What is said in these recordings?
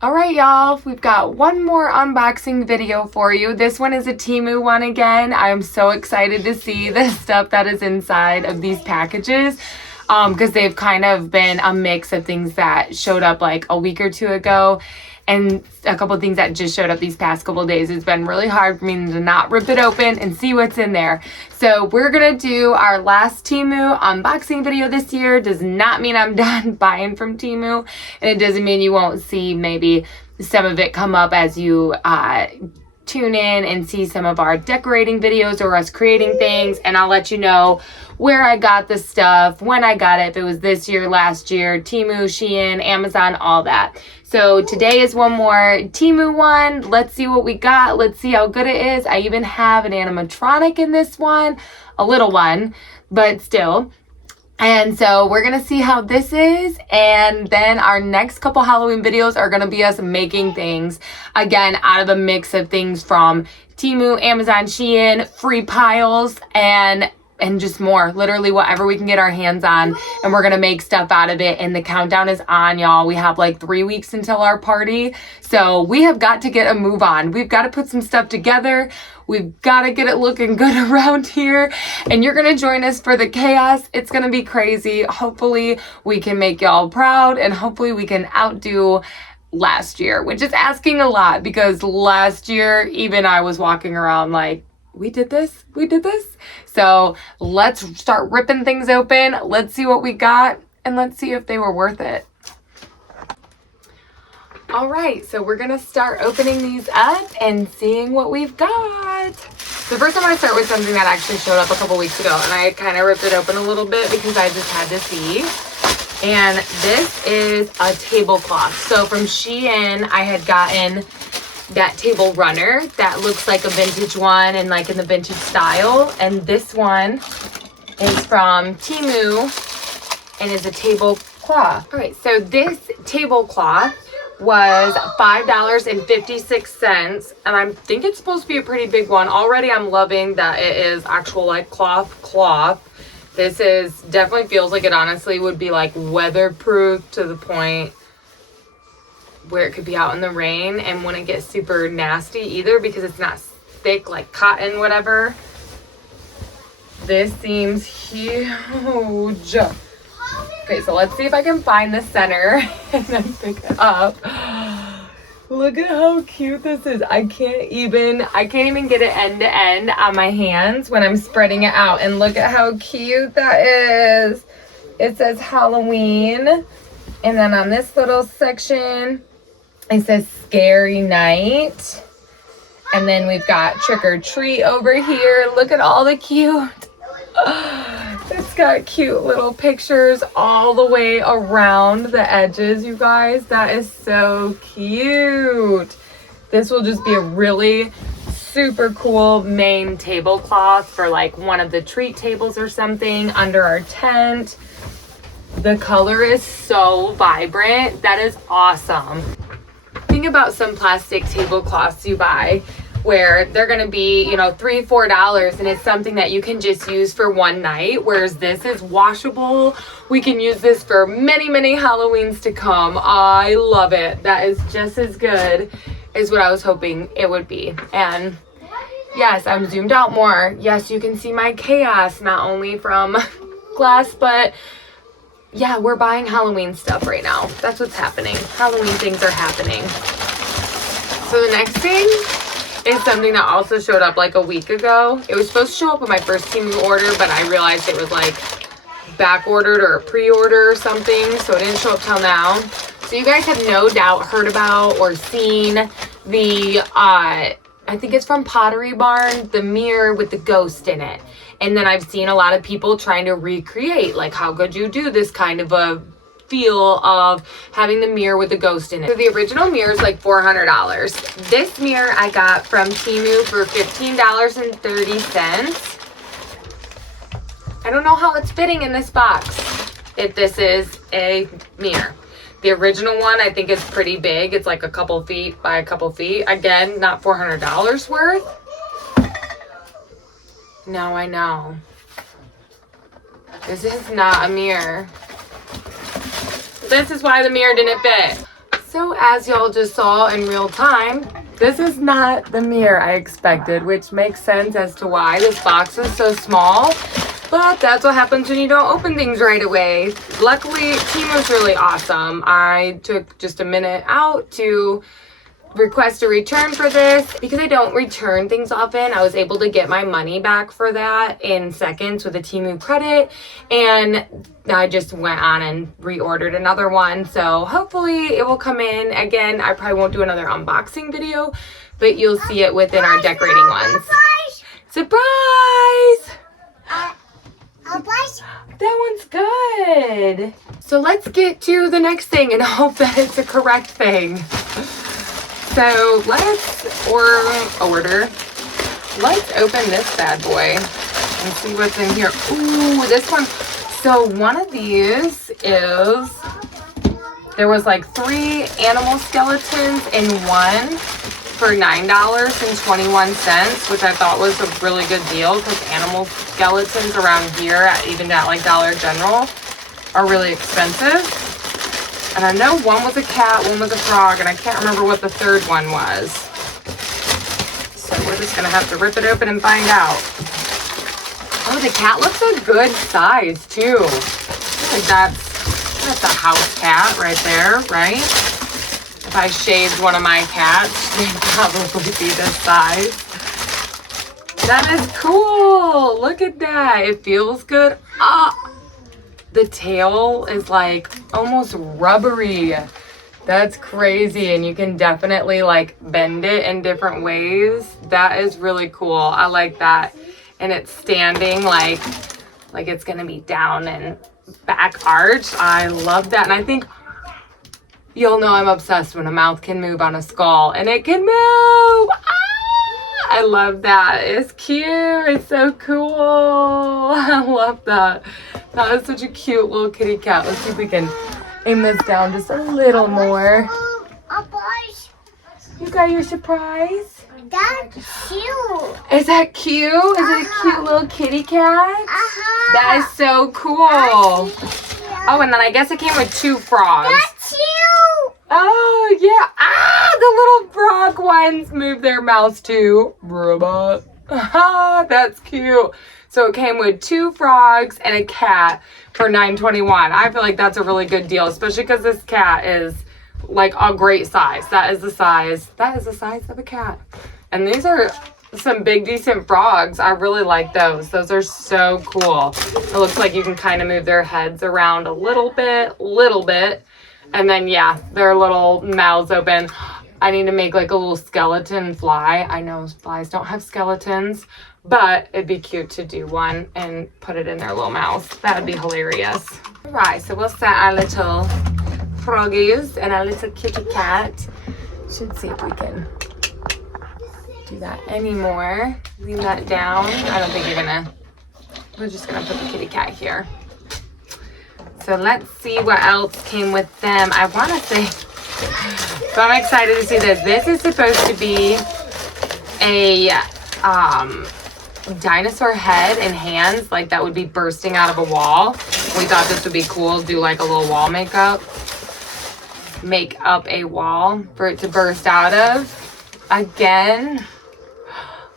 All right, y'all, we've got one more unboxing video for you. This one is a Temu one again. I'm so excited to see the stuff that is inside of these packages because they've kind of been a mix of things that showed up like a week or two ago and a couple of things that just showed up these past couple of days. It's been really hard for me to not rip it open and see what's in there. So we're gonna do our last Temu unboxing video this year. Does not mean I'm done buying from Temu, and it doesn't mean you won't see maybe some of it come up as you tune in and see some of our decorating videos or us creating things, and I'll let you know where I got the stuff, when I got it, if it was this year, last year, Temu, Shein, Amazon, all that. So today is one more Temu one. Let's see what we got. Let's see how good it is. I even have an animatronic in this one, a little one, but still. And so we're gonna see how this is, and then our next couple Halloween videos are gonna be us making things, again, out of a mix of things from Temu, Amazon, Shein, free piles, and just more, literally whatever we can get our hands on, and we're gonna make stuff out of it. And the countdown is on, y'all. We have like 3 weeks until our party, so we have got to get a move on. We've got to put some stuff together. We've got to get it looking good around here, and you're gonna join us for the chaos. It's gonna be crazy. Hopefully we can make y'all proud, and hopefully we can outdo last year, which is asking a lot, because last year even I was walking around like, we did this. So let's start ripping things open. Let's see what we got, and let's see if they were worth it. All right, so we're gonna start opening these up and seeing what we've got. So first I'm gonna start with something that actually showed up a couple weeks ago, and I kind of ripped it open a little bit because I just had to see. And this is a tablecloth. So from Shein, I had gotten that table runner that looks like a vintage one and like in the vintage style, and this one is from Temu and is a tablecloth. All right, so this tablecloth was $5.56, and I think it's supposed to be a pretty big one. Already I'm loving that it is actual like cloth. This is definitely feels like it honestly would be like weatherproof to the point where it could be out in the rain and wouldn't get super nasty either, because it's not thick like cotton, whatever. This seems huge. Okay, so let's see if I can find the center and then pick it up. Look at how cute this is. I can't even get it end to end on my hands when I'm spreading it out. And look at how cute that is. It says Halloween. And then on this little section, it says Scary Night. And then we've got Trick or Treat over here. Look at all the cute. It's got cute little pictures all the way around the edges, you guys. That is so cute. This will just be a really super cool main tablecloth for like one of the treat tables or something under our tent. The color is so vibrant. That is awesome. Think about some plastic tablecloths you buy where they're gonna be, you know, $3, $4, and it's something that you can just use for one night, whereas this is washable. We can use this for many, many Halloweens to come. I love it. That is just as good as what I was hoping it would be. And yes, I'm zoomed out more. Yes, you can see my chaos, not only from glass, but yeah, we're buying Halloween stuff right now. That's what's happening. Halloween things are happening. So the next thing is something that also showed up like a week ago. It was supposed to show up in my first Temu order, but I realized it was like back ordered or a pre-order or something, so it didn't show up till now. So you guys have no doubt heard about or seen the I think it's from Pottery Barn, the mirror with the ghost in it. And then I've seen a lot of people trying to recreate, like, how could you do this kind of a feel of having the mirror with the ghost in it. So the original mirror is like $400. This mirror I got from Temu for $15.30. I don't know how it's fitting in this box if this is a mirror. The original one I think is pretty big. It's like a couple feet by a couple feet. Again, not $400 worth. No, I know. This is not a mirror. This is why the mirror didn't fit. So as y'all just saw in real time, this is not the mirror I expected, which makes sense as to why this box is so small. But that's what happens when you don't open things right away. Luckily, Temu's really awesome. I took just a minute out to request a return for this. Because I don't return things often, I was able to get my money back for that in seconds with a Temu credit. And I just went on and reordered another one. So hopefully it will come in. Again, I probably won't do another unboxing video, but you'll see it within our decorating ones. Surprise! That one's good. So let's get to the next thing and hope that it's a correct thing. So let's order. Let's open this bad boy and see what's in here. Ooh, this one. So one of these is, there was like 3 animal skeletons in one for $9.21, which I thought was a really good deal because animal skeletons around here, even at like Dollar General, are really expensive. And I know one was a cat, one was a frog, and I can't remember what the third one was. So we're just gonna have to rip it open and find out. Oh, the cat looks a good size too. Like that's a house cat right there, right? If I shaved one of my cats, they'd probably be this size. That is cool. Look at that. It feels good. Ah, the tail is like almost rubbery. That's crazy. And you can definitely like bend it in different ways. That is really cool. I like that. And it's standing like it's gonna be down and back arched. I love that. And I think you'll know I'm obsessed when a mouth can move on a skull, and it can move. Ah, I love that. It's cute. It's so cool. I love that. That is such a cute little kitty cat. Let's see if we can aim this down just a little more. You got your surprise? That's cute. Is that cute? Is it a cute little kitty cat? That is so cool. Oh, and then I guess it came with 2 frogs. That's cute. Oh, yeah. Ah, the little frog ones move their mouths too. Robot. Ah, that's cute. So it came with 2 frogs and a cat for $9.21. I feel like that's a really good deal, especially because this cat is like a great size. That is the size of a cat. And these are some big decent frogs. I really like those. Those are so cool. It looks like you can kind of move their heads around a little bit. And then yeah, their little mouths open. I need to make like a little skeleton fly. I know flies don't have skeletons, but it'd be cute to do one and put it in their little mouths. That would be hilarious. All right, so we'll set our little froggies and our little kitty cat. Should see if we can do that anymore. Leave that down. I don't think we're just gonna put the kitty cat here. So let's see what else came with them. I want to say, so I'm excited to see this. This is supposed to be a dinosaur head and hands, like that would be bursting out of a wall. We thought this would be cool. Do like a little wall makeup. Make up a wall for it to burst out of. Again,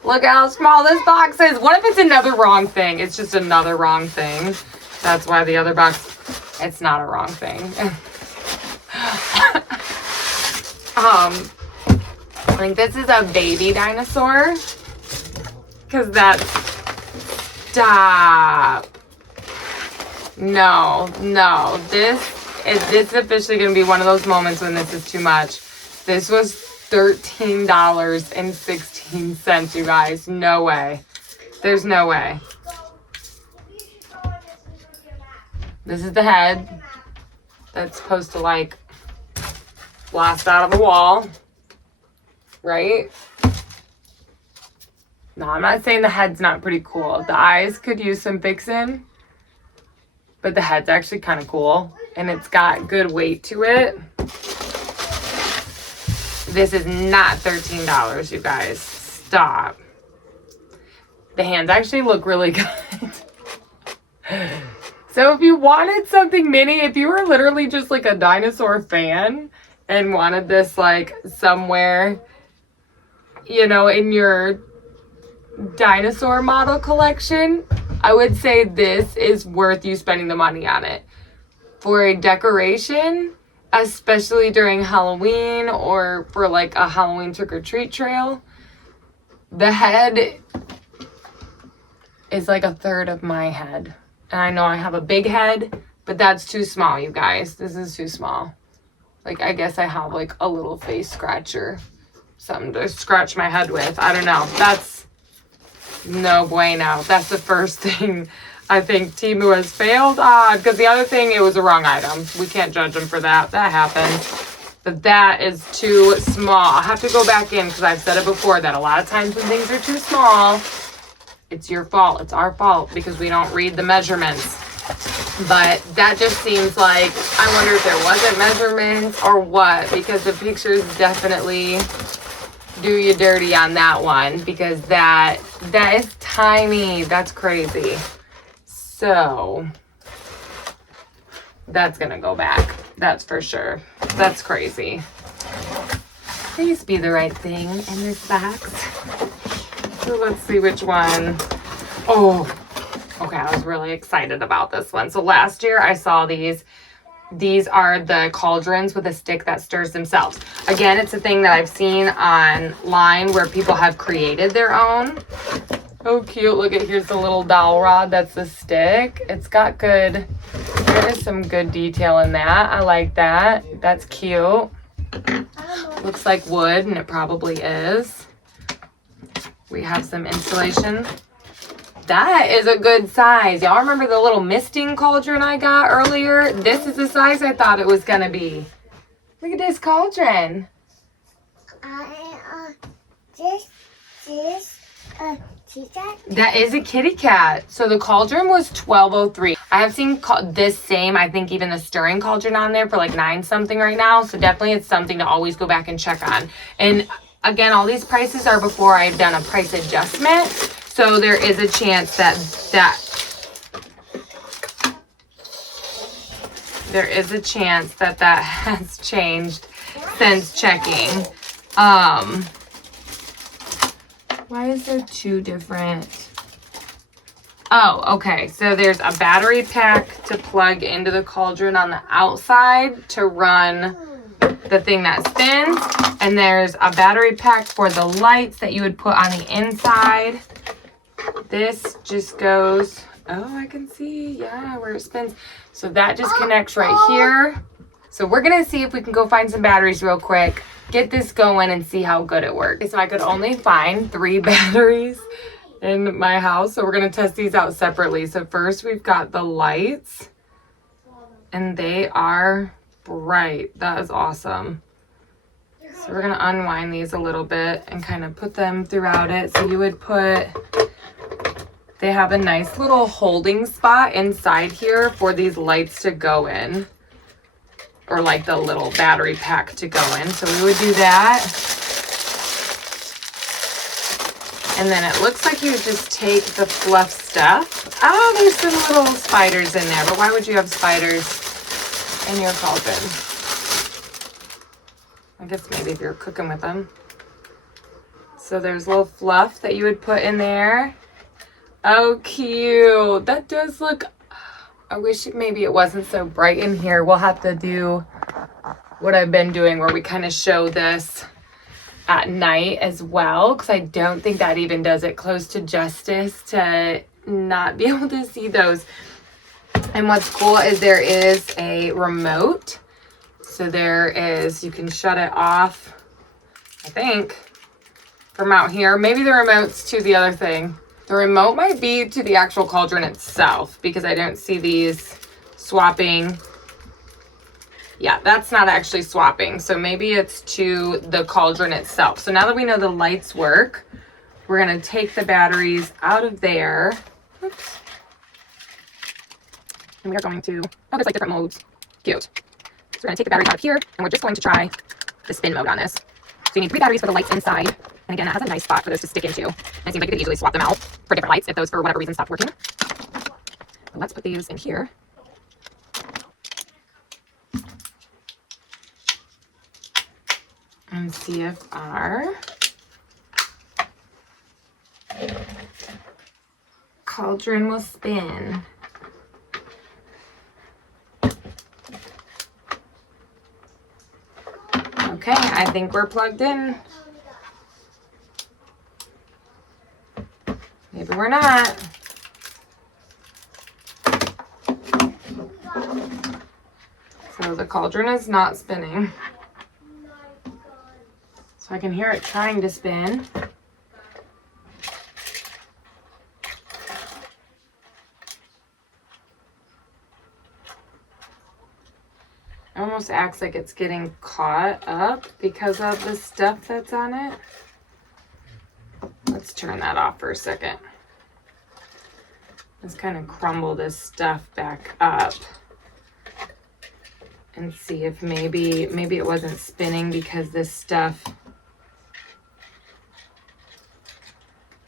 look how small this box is. What if it's another wrong thing? It's just another wrong thing. That's why the other box, it's not a wrong thing. I think this is a baby dinosaur. Because that's, stop. No, this is officially going to be one of those moments when this is too much. This was $13.16, you guys. No way. There's no way. This is the head that's supposed to like blast out of the wall, right? No, I'm not saying the head's not pretty cool. The eyes could use some fixing, but the head's actually kind of cool, and it's got good weight to it. This is not $13, you guys. Stop. The hands actually look really good. So if you wanted something mini, if you were literally just like a dinosaur fan and wanted this like somewhere, you know, in your dinosaur model collection, I would say this is worth you spending the money on it. For a decoration, especially during Halloween or for like a Halloween trick-or-treat trail, the head is like a third of my head. And I know I have a big head, but that's too small, you guys. This is too small. Like, I guess I have like a little face scratcher. Something to scratch my head with. I don't know. That's no bueno. That's the first thing I think Temu has failed on. Because the other thing, it was a wrong item. We can't judge them for that. That happens. But that is too small. I'll have to go back in because I've said it before that a lot of times when things are too small, it's your fault. It's our fault because we don't read the measurements. But that just seems like, I wonder if there wasn't measurements or what, because the pictures definitely do you dirty on that one, because that is tiny. That's crazy. So that's gonna go back. That's for sure. That's crazy. Please be the right thing in this box. So let's see which one. Oh, okay. I was really excited about this one. So last year I saw these. These are the cauldrons with a stick that stirs themselves. Again, it's a thing that I've seen online where people have created their own. Oh, cute. Look at, here's the little dowel rod. That's the stick. It's got good, there is some good detail in that. I like that. That's cute. Looks like wood, and it probably is. We have some insulation. That is a good size. Y'all remember the little misting cauldron I got earlier? This is the size I thought it was gonna be. Look at this cauldron. That is a kitty cat. So the cauldron was $12.03. I have seen this same, I think even the stirring cauldron on there for like $9 something right now. So definitely it's something to always go back and check on. And again, all these prices are before I've done a price adjustment. So there is a chance that has changed since checking. Why is there two different? Oh, okay. So there's a battery pack to plug into the cauldron on the outside to run the thing that spins. And there's a battery pack for the lights that you would put on the inside. This just goes, oh, I can see, yeah, where it spins. So that just connects right here. So we're going to see if we can go find some batteries real quick, get this going and see how good it works. So I could only find 3 batteries in my house. So we're going to test these out separately. So first we've got the lights and they are bright. That is awesome. So we're going to unwind these a little bit and kind of put them throughout it. So you would put, they have a nice little holding spot inside here for these lights to go in, or like the little battery pack to go in. So we would do that. And then it looks like you would just take the fluff stuff. Oh, there's some little spiders in there, but why would you have spiders in your cauldron? I guess maybe if you're cooking with them. So there's little fluff that you would put in there. Oh, cute. That does look, I wish maybe it wasn't so bright in here. We'll have to do what I've been doing where we kind of show this at night as well, because I don't think that even does it close to justice to not be able to see those. And what's cool is there is a remote. So there is, you can shut it off, I think, from out here. Maybe the remote's to the other thing. The remote might be to the actual cauldron itself because I don't see these swapping. Yeah, that's not actually swapping. So maybe it's to the cauldron itself. So now that we know the lights work, we're going to take the batteries out of there. Oops. And we are going to, oh, there's like different modes. Cute. So we're going to take the batteries out of here and we're just going to try the spin mode on this. So you need 3 batteries for the lights inside. And again, that has a nice spot for those to stick into. And it seems like you could easily swap them out for different lights if those for whatever reason stopped working. But let's put these in here. and see if our cauldron will spin. Okay, I think we're plugged in. Maybe we're not. So the cauldron is not spinning. So I can hear it trying to spin. It almost acts like it's getting caught up because of the stuff that's on it. Let's turn that off for a second. Let's kind of crumble this stuff back up and see if maybe it wasn't spinning because this stuff.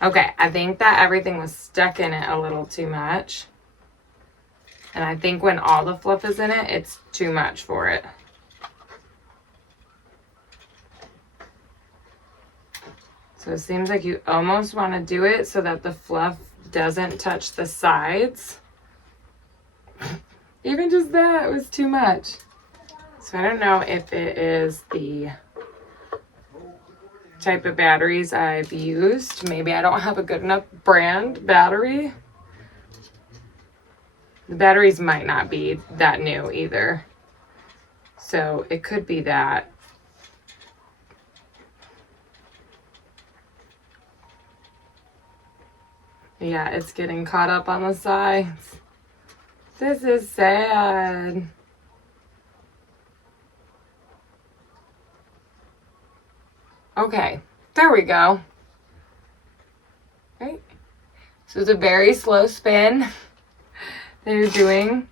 Okay, I think that everything was stuck in it a little too much. And I think when all the fluff is in it, it's too much for it. So it seems like you almost want to do it so that the fluff doesn't touch the sides. Even just that was too much. So I don't know if it is the type of batteries I've used. Maybe I don't have a good enough brand battery. The batteries might not be that new either. So it could be that. Yeah, it's getting caught up on the sides. This is sad. Okay, there we go. Right. So it's a very slow spin they're doing.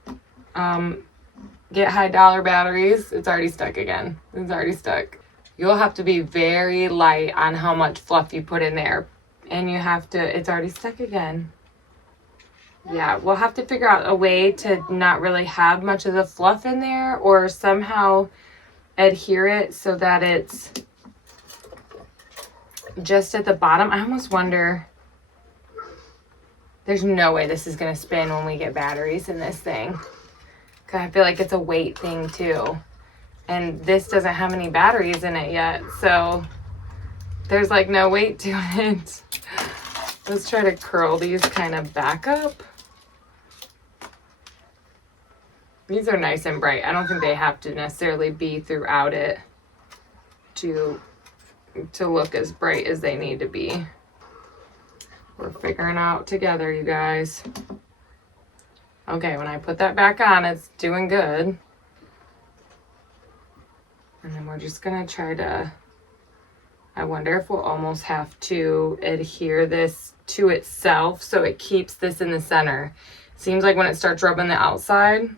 Get high dollar batteries. It's already stuck again. It's already stuck. You'll have to be very light on how much fluff you put in there. And you have to, it's already stuck again. Yeah, we'll have to figure out a way to not really have much of the fluff in there or somehow adhere it so that it's just at the bottom. I almost wonder, there's no way this is going to spin when we get batteries in this thing. Because I feel like it's a weight thing too. And this doesn't have any batteries in it yet, so there's like no weight to it. Let's try to curl these kind of back up. These are nice and bright. I don't think they have to necessarily be throughout it to look as bright as they need to be. We're figuring out together, you guys. Okay, when I put that back on, it's doing good. And then we're just gonna try to, I wonder if we'll almost have to adhere this to itself so it keeps this in the center. Seems like when it starts rubbing the outside,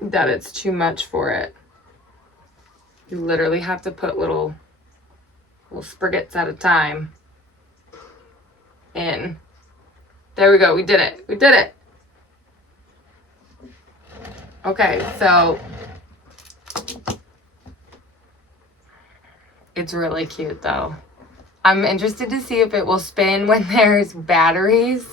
that it's too much for it. You literally have to put little spriggets at a time in. There we go. We did it. We did it. Okay, so it's really cute though. I'm interested to see if it will spin when there's batteries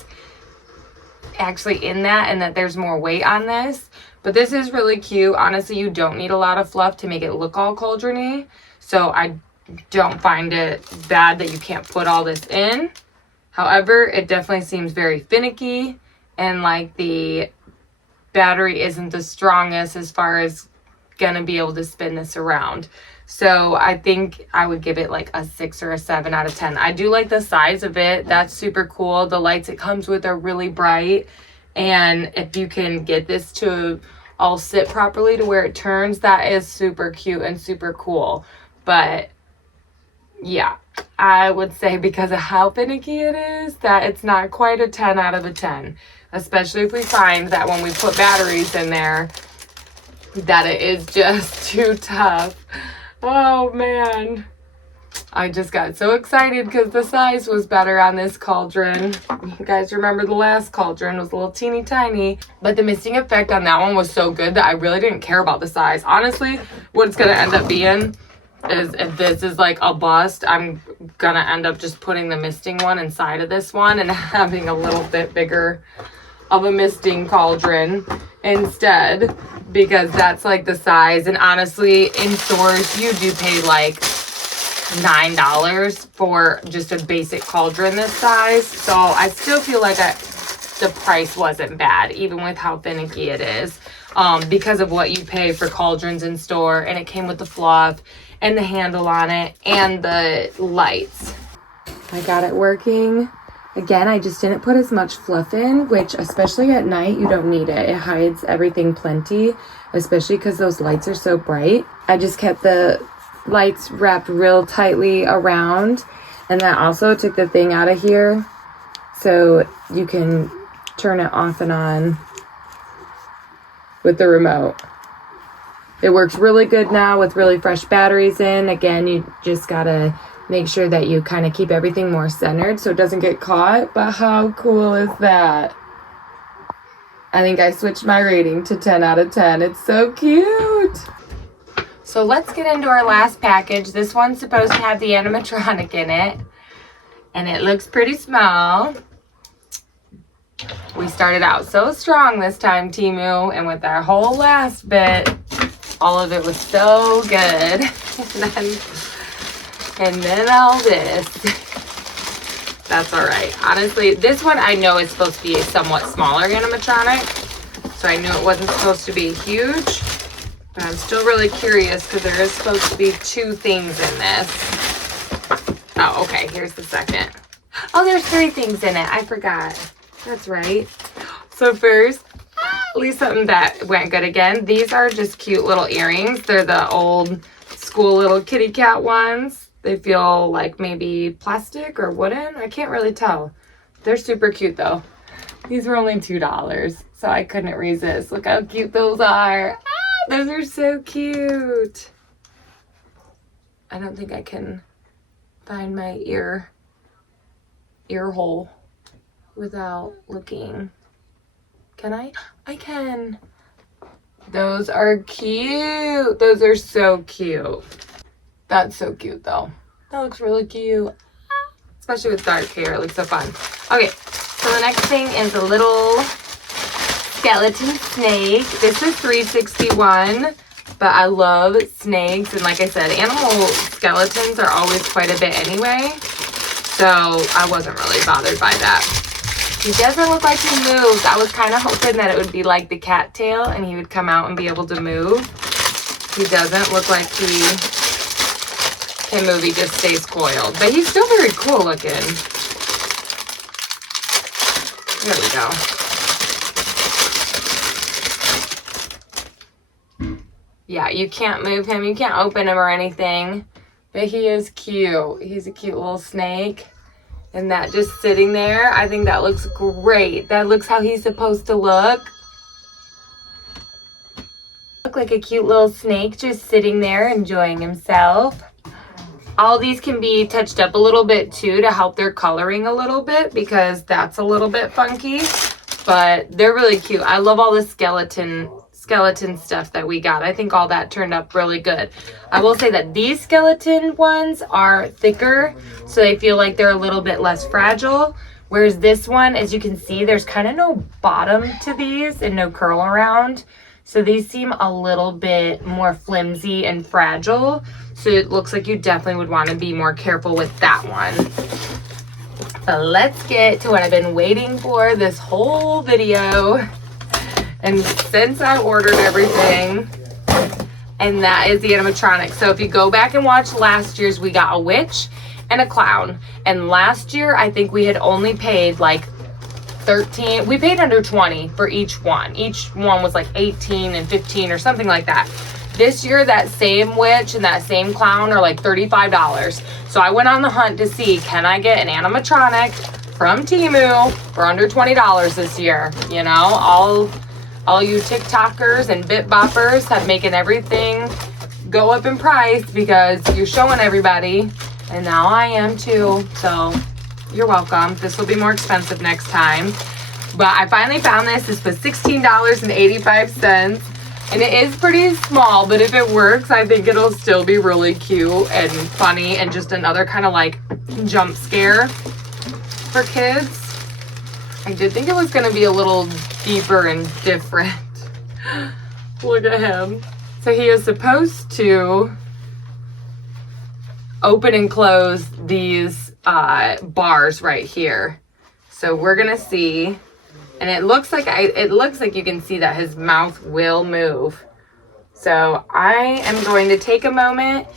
actually in that and that there's more weight on this. But this is really cute. Honestly, you don't need a lot of fluff to make it look all cauldron-y. So I don't find it bad that you can't put all this in. However, it definitely seems very finicky and like the battery isn't the strongest as far as gonna be able to spin this around. So I think I would give it like a 6 or a 7 out of 10. I do like the size of it. That's super cool. The lights it comes with are really bright. And if you can get this to all sit properly to where it turns, that is super cute and super cool. But yeah, I would say because of how finicky it is, that it's not quite a 10 out of a 10. Especially if we find that when we put batteries in there, that it is just too tough. Oh man. I just got so excited because the size was better on this cauldron. You guys remember the last cauldron was a little teeny tiny, but the misting effect on that one was so good that I really didn't care about the size. Honestly, what it's gonna end up being is if this is like a bust, I'm gonna end up just putting the misting one inside of this one and having a little bit bigger of a misting cauldron instead, because that's like the size. And honestly, in stores you do pay like $9 for just a basic cauldron this size, so I still feel like the price wasn't bad even with how finicky it is, because of what you pay for cauldrons in store. And it came with the fluff and the handle on it and the lights. I got it working. Again, I just didn't put as much fluff in, which especially at night you don't need it. It hides everything plenty, especially because those lights are so bright. I just kept the lights wrapped real tightly around, and that also took the thing out of here so you can turn it off and on with the remote. It works really good now with really fresh batteries in. Again, you just gotta make sure that you kind of keep everything more centered so it doesn't get caught. But how cool is that? I think I switched my rating to 10 out of 10. It's so cute. So let's get into our last package. This one's supposed to have the animatronic in it, and it looks pretty small. We started out so strong this time, Temu, and with our whole last bit, all of it was so good. and then all this. That's all right. Honestly, this one I know is supposed to be a somewhat smaller animatronic, so I knew it wasn't supposed to be huge. But I'm still really curious because there is supposed to be 2 things in this. Oh, okay. Here's the second. Oh, there's 3 things in it. I forgot. That's right. So first, at least something that went good again. These are just cute little earrings. They're the old school little kitty cat ones. They feel like maybe plastic or wooden. I can't really tell. They're super cute though. These were only $2, so I couldn't resist. Look how cute those are. Those are so cute. I don't think I can find my ear hole without looking. Can I? I can. Those are cute. Those are so cute. That's so cute though. That looks really cute. Especially with dark hair. It looks so fun. Okay, so the next thing is a little skeleton snake. This is $3.61, but I love snakes, and like I said, animal skeletons are always quite a bit anyway, so I wasn't really bothered by that. He doesn't look like he moves. I was kind of hoping that it would be like the cattail and he would come out and be able to move. He doesn't look like he can move. He just stays coiled, but he's still very cool looking. There we go. Yeah, you can't move him. You can't open him or anything. But he is cute. He's a cute little snake. And that just sitting there, I think that looks great. That looks how he's supposed to look. Look like a cute little snake just sitting there enjoying himself. All these can be touched up a little bit too to help their coloring a little bit, because that's a little bit funky. But they're really cute. I love all the skeleton stuff that we got. I think all that turned up really good. I will say that these skeleton ones are thicker, so they feel like they're a little bit less fragile, whereas this one, as you can see, there's kind of no bottom to these and no curl around, so these seem a little bit more flimsy and fragile, so it looks like you definitely would want to be more careful with that one. So let's get to what I've been waiting for this whole video. And since I ordered everything, and that is the animatronic. So if you go back and watch last year's, we got a witch and a clown. And last year, I think we had only paid like 13. We paid under 20 for each one. Each one was like 18 and 15 or something like that. This year, that same witch and that same clown are like $35. So I went on the hunt to see, can I get an animatronic from Temu for under $20 this year? You know, all you TikTokers and Bit Boppers have making everything go up in price because you're showing everybody And now I am too, so you're welcome. This will be more expensive next time. But I finally found this. This was $16.85. And it is pretty small, but if it works, I think it'll still be really cute and funny and just another kind of like jump scare for kids. I did think it was going to be a little deeper and different. Look at him. So he is supposed to open and close these bars right here. So we're going to see. And it looks like you can see that his mouth will move. So I am going to take a moment,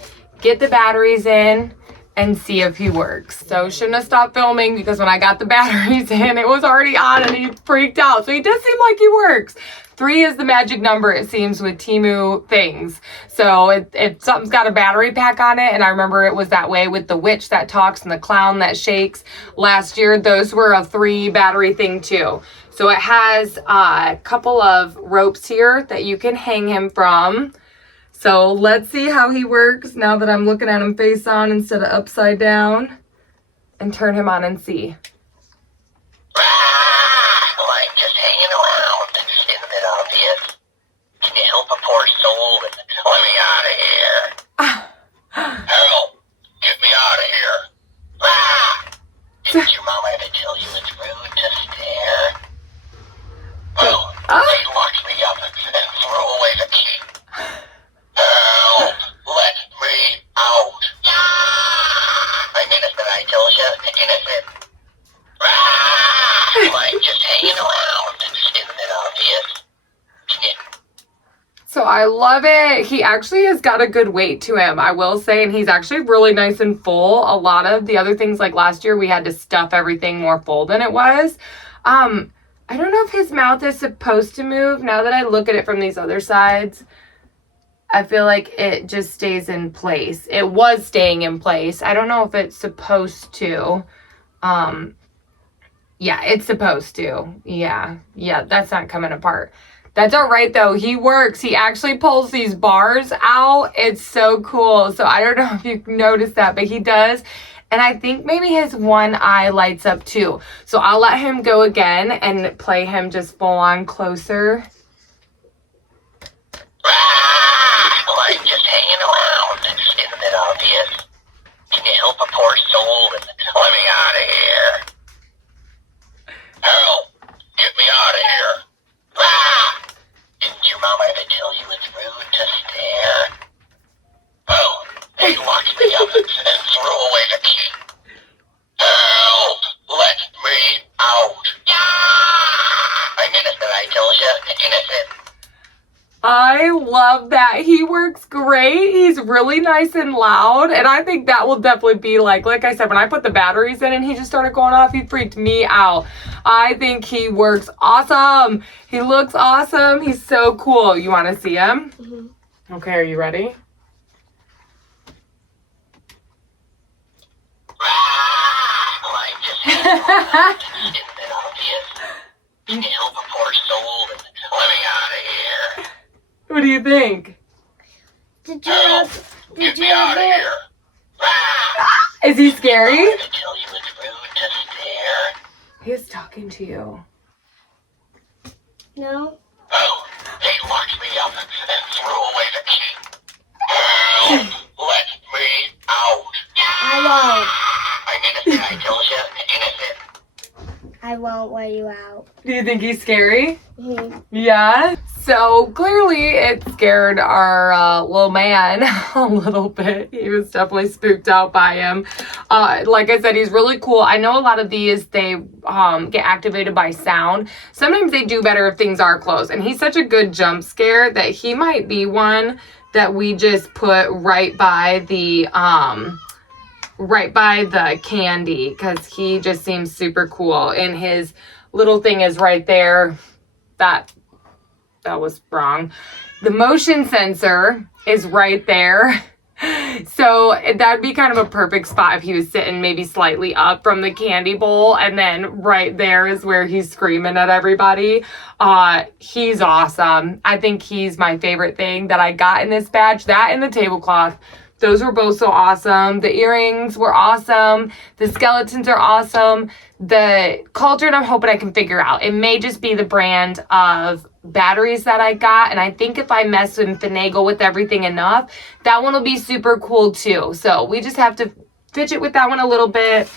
get the batteries in, and see if he works. So shouldn't have stopped filming because when I got the batteries in, it was already on and he freaked out. So he does seem like he works. 3 is the magic number, it seems, with Temu things. So if something's got a battery pack on it, and I remember it was that way with the witch that talks and the clown that shakes last year, those were a 3 battery thing too. So it has a couple of ropes here that you can hang him from. So let's see how he works now that I'm looking at him face on instead of upside down, and turn him on and see. Like just hanging around. Isn't it obvious? Can you help a poor soul and let me out of here? Help! Get me out of here! Didn't your mama ever tell you it's rude to stare? Well, he locked me up and threw away the key. Help! Let me out! I'm innocent, I told you. Innocent. Like just hanging around. Isn't it obvious? So I love it. He actually has got a good weight to him, I will say, and he's actually really nice and full. A lot of the other things, like last year, we had to stuff everything more full than it was. I don't know if his mouth is supposed to move. Now that I look at it from these other sides, I feel like it just stays in place. It was staying in place. I don't know if it's supposed to. Yeah, it's supposed to. Yeah, that's not coming apart. That's all right, though. He works. He actually pulls these bars out. It's so cool. So I don't know if you've noticed that, but he does. And I think maybe his one eye lights up, too. So I'll let him go again and play him just full on closer. Like just hanging around. Isn't it obvious? Can you help a poor soul and let me out of here? Help! Get me out of here! Didn't your mama ever tell you it's rude to stare? Well, he locked me up and threw away the key. Help! Let me out! I'm innocent, I told you. Innocent. I love that. He works great. He's really nice and loud. And I think that will definitely be like I said, when I put the batteries in and he just started going off, he freaked me out. I think he works awesome. He looks awesome. He's so cool. You want to see him? Mm-hmm. Okay, are you ready? Like just isn't it obvious? Can you help a poor soul and let me out of here? What do you think? Did you ever? Get me out of here! Is he scary? I tell you it's rude to stare. He is talking to you. No. Oh, he locked me up and threw away the key. Help! Let me out! I won't. I'm innocent, I told you. Innocent. I won't let you out. Do you think he's scary? Mm-hmm. Yeah. So clearly it scared our little man a little bit. He was definitely spooked out by him. Like I said, he's really cool. I know a lot of these, they get activated by sound. Sometimes they do better if things are close. And he's such a good jump scare that he might be one that we just put right by the candy, because he just seems super cool. And his little thing is right there. That was wrong. The motion sensor is right there. So that'd be kind of a perfect spot if he was sitting maybe slightly up from the candy bowl, and then right there is where he's screaming at everybody. He's awesome. I think he's my favorite thing that I got in this batch. That and the tablecloth. Those were both so awesome. The earrings were awesome. The skeletons are awesome. The cauldron, I'm hoping I can figure out. It may just be the brand of batteries that I got. And I think if I mess and finagle with everything enough, that one will be super cool too. So we just have to fidget with that one a little bit.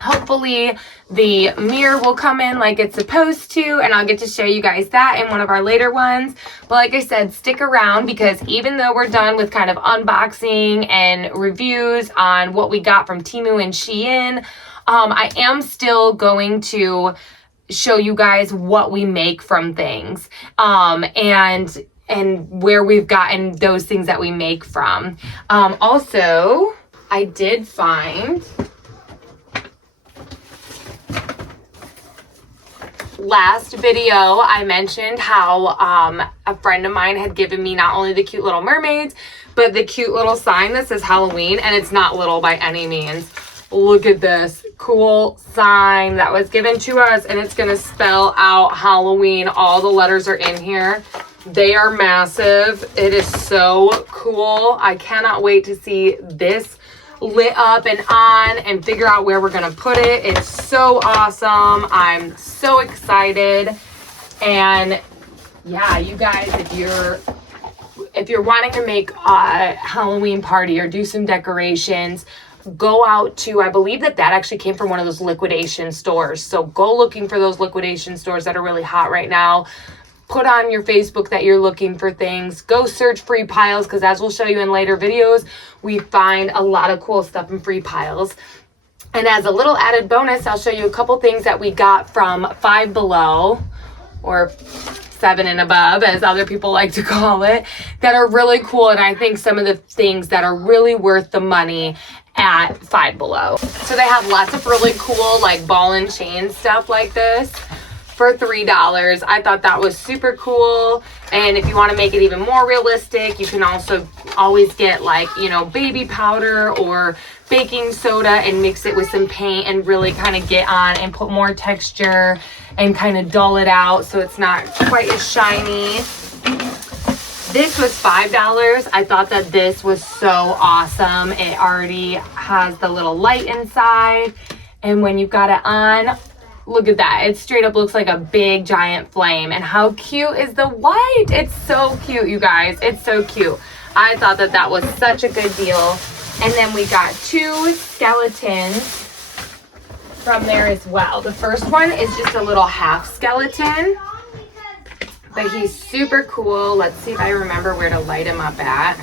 Hopefully the mirror will come in like it's supposed to, and I'll get to show you guys that in one of our later ones. But like I said, stick around, because even though we're done with kind of unboxing and reviews on what we got from Temu and Shein, I am still going to show you guys what we make from things, and where we've gotten those things that we make from. Also, I did find, last video I mentioned how a friend of mine had given me not only the cute little mermaids, but the cute little sign that says Halloween, and it's not little by any means. Look at this cool sign that was given to us, and it's gonna spell out Halloween. All the letters are in here. They are massive. It is so cool. I cannot wait to see this lit up and on and figure out where we're gonna put it. It's so awesome. I'm so excited. And yeah, you guys, if you're wanting to make a Halloween party or do some decorations, go out to, I believe that actually came from one of those liquidation stores. So go looking for those liquidation stores that are really hot right now. Put on your Facebook that you're looking for things. Go search free piles, because as we'll show you in later videos, we find a lot of cool stuff in free piles. And as a little added bonus, I'll show you a couple things that we got from Five Below, or 7 and above, as other people like to call it, that are really cool. And I think some of the things that are really worth the money at Five Below. So they have lots of really cool like ball and chain stuff like this for $3. I thought that was super cool. And if you want to make it even more realistic, you can also always get like, you know, baby powder or baking soda and mix it with some paint and really kind of get on and put more texture and kind of dull it out so it's not quite as shiny. This was $5. I thought that this was so awesome. It already has the little light inside, and when you've got it on, look at that. It straight up looks like a big giant flame. And how cute is the white? It's so cute, you guys. It's so cute. I thought that that was such a good deal. And then we got 2 skeletons from there as well. The first one is just a little half skeleton, but he's super cool. Let's see if I remember where to light him up at.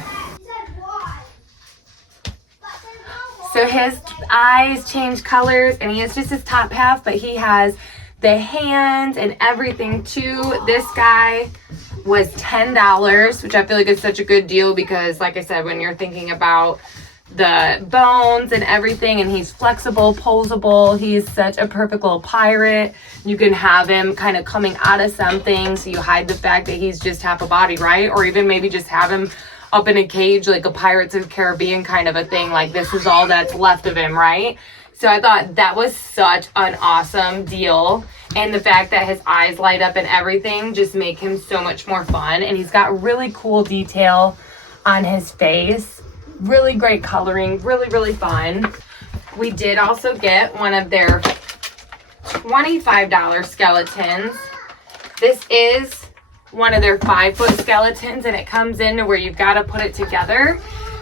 So his eyes change colors, and he is just his top half, but he has the hands and everything too. This guy was $10, which I feel like is such a good deal because, like I said, when you're thinking about the bones and everything, and he's flexible, posable, he's such a perfect little pirate. You can have him kind of coming out of something, so you hide the fact that he's just half a body, right? Or even maybe just have him up in a cage like a Pirates of the Caribbean kind of a thing, like this is all that's left of him, right? So I thought that was such an awesome deal, and the fact that his eyes light up and everything just make him so much more fun. And he's got really cool detail on his face, really great coloring, really fun. We did also get one of their $25 skeletons. This is one of their 5-foot skeletons, and it comes in to where you've got to put it together.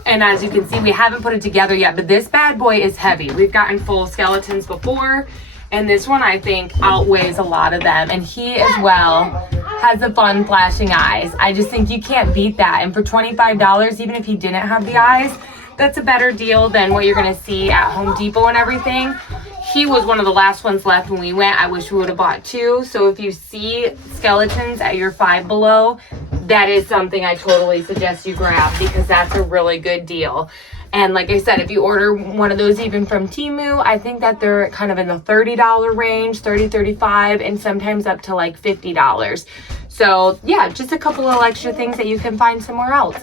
And as you can see, we haven't put it together yet, but this bad boy is heavy. We've gotten full skeletons before, and this one I think outweighs a lot of them. And he as well has the fun flashing eyes. I just think you can't beat that. And for $25, even if he didn't have the eyes, that's a better deal than what you're gonna see at Home Depot and everything. He was one of the last ones left when we went. I wish we would have bought 2. So if you see skeletons at your Five Below, that is something I totally suggest you grab, because that's a really good deal. And like I said, if you order one of those even from Temu, I think that they're kind of in the $30 range, $30, $35, and sometimes up to like $50. So yeah, just a couple of extra things that you can find somewhere else.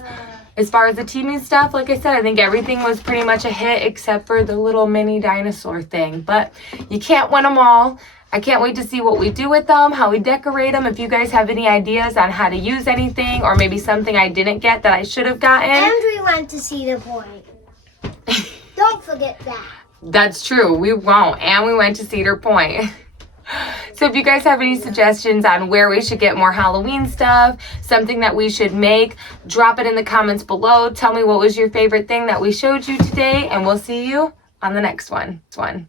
As far as the Temu stuff, like I said, I think everything was pretty much a hit except for the little mini dinosaur thing. But you can't win them all. I can't wait to see what we do with them, how we decorate them. If you guys have any ideas on how to use anything, or maybe something I didn't get that I should have gotten. And we went to Cedar Point. Don't forget that. That's true. We won't. And we went to Cedar Point. So if you guys have any suggestions on where we should get more Halloween stuff, something that we should make, drop it in the comments below. Tell me what was your favorite thing that we showed you today, and we'll see you on the next one.